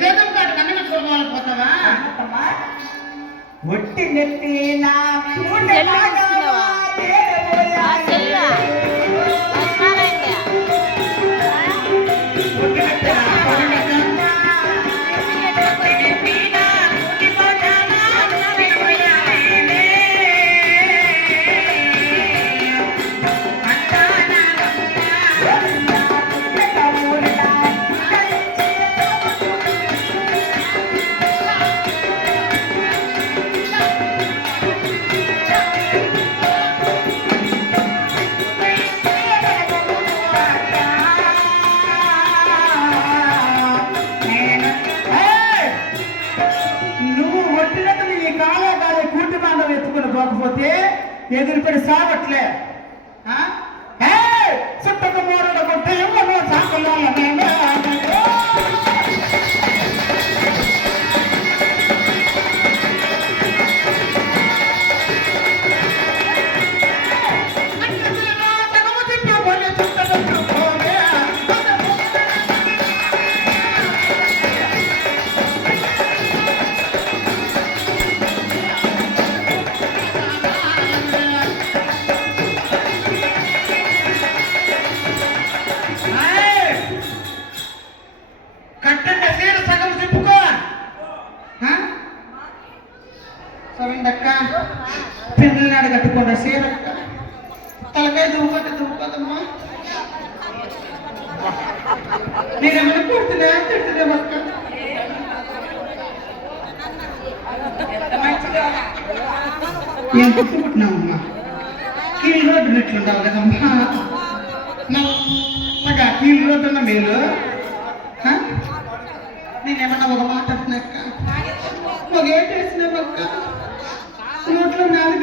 చేతం కాదు కన్ను పెట్టుకోవాలి పోతావా ఒట్టి నెత్తి నా పోకపోతే ఎదురుపడి సావట్లే చుట్టక మూడల కొట్టే సాకలో పిల్లనాడు కట్టుకున్న సీరక్క తలకాయ దువ్వుకోదమ్మా నేనేమైనా కొడుతున్నా తిడుతున్నామక్క ఏం పుట్టుకుంటున్నామమ్మా కీళ్ళ రోడ్డు ఇట్లుంటావు కదమ్మా నల్లగా కీళ్ళ రోడ్డు ఉన్న మేలు నేనేమన్నా ఒక మాట అంటున్నాక్క ఒక ఏటేసినామక్క నోట్లో 4